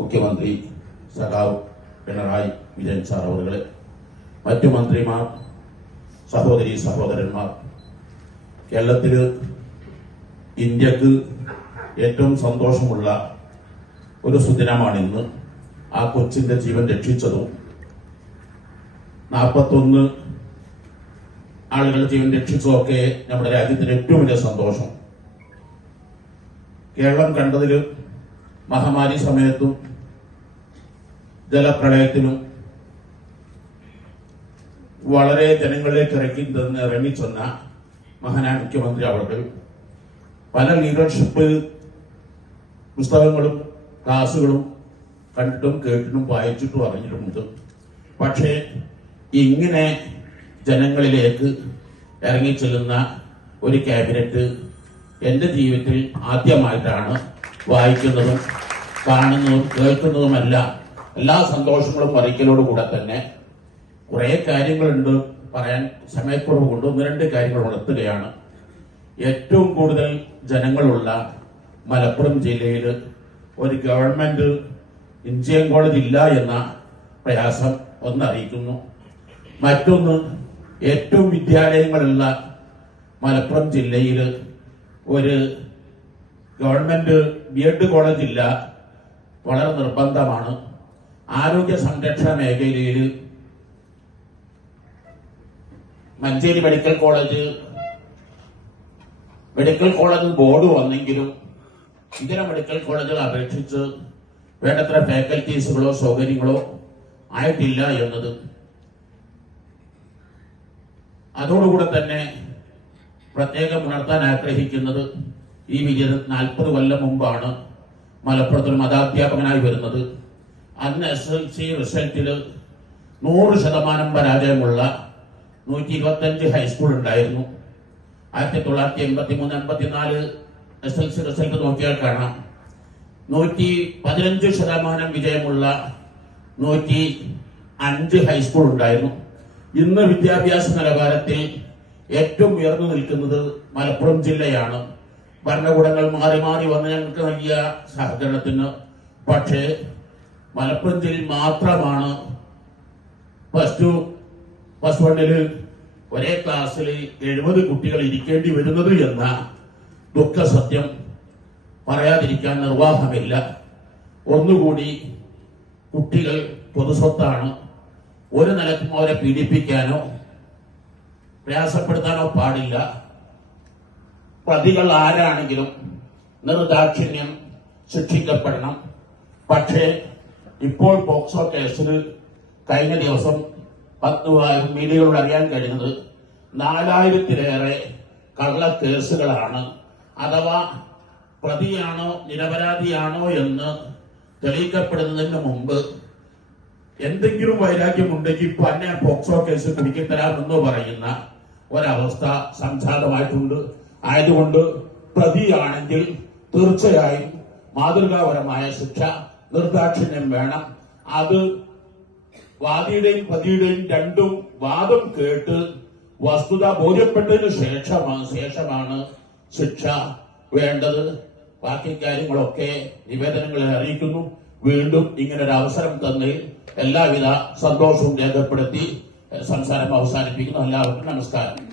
മുഖ്യമന്ത്രി സഖാവ് പിണറായി വിജയൻ സാർ അവറുകളെ മറ്റു മന്ത്രിമാർ സഹോദരി സഹോദരന്മാർ കേരളത്തിൽ ഇന്ത്യയ്ക്ക് ഏറ്റവും സന്തോഷമുള്ള ഒരു സുദിനമാണിന്ന് ആ കൊച്ചിന്റെ ജീവൻ രക്ഷിച്ചതും നാൽപ്പത്തൊന്ന് ആളുകളുടെ ജീവൻ രക്ഷിച്ചതൊക്കെ നമ്മുടെ രാജ്യത്തിന് ഏറ്റവും വലിയ സന്തോഷം. കേരളം കണ്ടതിൽ മഹാമാരി സമയത്തും ജലപ്രളയത്തിനും വളരെ ജനങ്ങളിലേക്ക് ഇറക്കി തന്ന് ഇറങ്ങിച്ചെന്ന മഹാനായ മുഖ്യമന്ത്രി അവർക്ക് പല ലീഡർഷിപ്പ് പുസ്തകങ്ങളും ക്ലാസുകളും കണ്ടിട്ടും കേട്ടിട്ടും വായിച്ചിട്ടും അറിഞ്ഞിട്ടുമുണ്ട്. പക്ഷേ ഇങ്ങനെ ജനങ്ങളിലേക്ക് ഇറങ്ങിച്ചെല്ലുന്ന ഒരു ക്യാബിനറ്റ് എന്റെ ജീവിതത്തിൽ ആദ്യമായിട്ടാണ് വായിക്കുന്നതും കാണുന്നതും കേൾക്കുന്നതുമല്ല എല്ലാ സന്തോഷങ്ങളും വരയ്ക്കലോടുകൂടെ തന്നെ കുറെ കാര്യങ്ങളുണ്ട് പറയാൻ സമയക്കുറവ് കൊണ്ട്. ഒന്ന് രണ്ട് കാര്യങ്ങൾ ഉണർത്തുകയാണ്. ഏറ്റവും കൂടുതൽ ജനങ്ങളുള്ള മലപ്പുറം ജില്ലയിൽ ഒരു ഗവൺമെന്റ് എഞ്ചിനീയറിംഗ് കോളേജ് ഇല്ല എന്ന പ്രയാസം ഒന്ന് അറിയിക്കുന്നു. മറ്റൊന്ന് ഏറ്റവും വിദ്യാലയങ്ങളുള്ള മലപ്പുറം ജില്ലയിൽ ഒരു ഗവൺമെന്റ് ബി എഡ് കോളേജ് ഇല്ല. വളരെ നിർബന്ധമാണ്. ആരോഗ്യ സംരക്ഷണ മേഖലയിൽ Manjeri medical college medical college board വന്നെങ്കിലും ഇതര മെഡിക്കൽ കോളേജുകൾ അപേക്ഷിച്ച് വേണ്ടത്ര ഫാക്കൽറ്റീസുകളോ സൗകര്യങ്ങളോ ആയിട്ടില്ല എന്നത്. അതോടുകൂടെ തന്നെ പ്രത്യേകം ഉണർത്താൻ ആഗ്രഹിക്കുന്നത് ഈ വിജയ നാൽപ്പത് കൊല്ലം മുമ്പാണ് മലപ്പുറത്ത് മതാധ്യാപകനായി വരുന്നത്. അന്ന് എസ് എൽ സി റിസൾട്ടിൽ നൂറ് ശതമാനം പരാജയമുള്ള നൂറ്റി ഇരുപത്തഞ്ച് ഹൈസ്കൂൾ ഉണ്ടായിരുന്നു. ആയിരത്തി തൊള്ളായിരത്തി എൺപത്തി മൂന്ന് എൺപത്തിനാല് എസ് എൽ സി റിസൾട്ട് നോക്കിയാൽ കാണാം. നൂറ്റി പതിനഞ്ച് ശതമാനം വിജയമുള്ള നൂറ്റി അഞ്ച് ഹൈസ്കൂൾ ഉണ്ടായിരുന്നു. ഇന്ന് വിദ്യാഭ്യാസ നിലവാരത്തിൽ ഏറ്റവും ഉയർന്നു നിൽക്കുന്നത് മലപ്പുറം ജില്ലയാണ്. ഭരണകൂടങ്ങൾ മാറി മാറി വന്ന് ഞങ്ങൾക്ക് നൽകിയ സഹകരണത്തിന് പക്ഷേ മലപ്പുറം ജില്ലയിൽ മാത്രമാണ് പ്ലസ് ടു പ്ലസ് വണ്ണിൽ ഒരേ ക്ലാസ്സിൽ എഴുപത് കുട്ടികൾ ഇരിക്കേണ്ടി വരുന്നത് എന്ന ദുഃഖ സത്യം പറയാതിരിക്കാൻ നിർവാഹമില്ല. ഒന്നുകൂടി കുട്ടികൾ പൊതുസ്വത്താണ്. ഒരു നിലക്കും അവരെ പീഡിപ്പിക്കാനോ പ്രയാസപ്പെടുത്താനോ പാടില്ല. പ്രതികൾ ആരാണെങ്കിലും നിർദാക്ഷിണ്യം ശിക്ഷിക്കപ്പെടണം. പക്ഷേ ഇപ്പോൾ പോക്സോ കേസിൽ കഴിഞ്ഞ ദിവസം പത്ത് മീഡിയകളോട് അറിയാൻ കഴിയുന്നത് നാലായിരത്തിലേറെ കള്ള കേസുകളാണ് അഥവാ പ്രതിയാണോ നിരപരാധിയാണോ എന്ന് തെളിയിക്കപ്പെടുന്നതിന് മുമ്പ് എന്തെങ്കിലും വൈരാഗ്യമുണ്ടെങ്കിൽ ഇപ്പൊ അന്നെ പോക്സോ കേസ് പിടിക്കത്തരാമെന്ന് പറയുന്ന ഒരവസ്ഥ സംജാതമായിട്ടുണ്ട്. ആയതുകൊണ്ട് പ്രതിയാണെങ്കിൽ തീർച്ചയായും മാതൃകാപരമായ ശിക്ഷ നിർദാക്ഷിണ്യം വേണം. അത് വാദിയുടെയും പതിയുടെയും രണ്ടും വാദം കേട്ട് വസ്തുത ബോധ്യപ്പെട്ടതിന് ശേഷമാണ് ശേഷമാണ് ശിക്ഷ വേണ്ടത്. ബാക്കി കാര്യങ്ങളൊക്കെ നിവേദനങ്ങളെ അറിയിക്കുന്നു. വീണ്ടും ഇങ്ങനെ ഒരു അവസരം തന്നതിൽ എല്ലാവിധ സന്തോഷവും രേഖപ്പെടുത്തി സംസാരം അവസാനിപ്പിക്കുന്നു. എല്ലാവർക്കും നമസ്കാരം.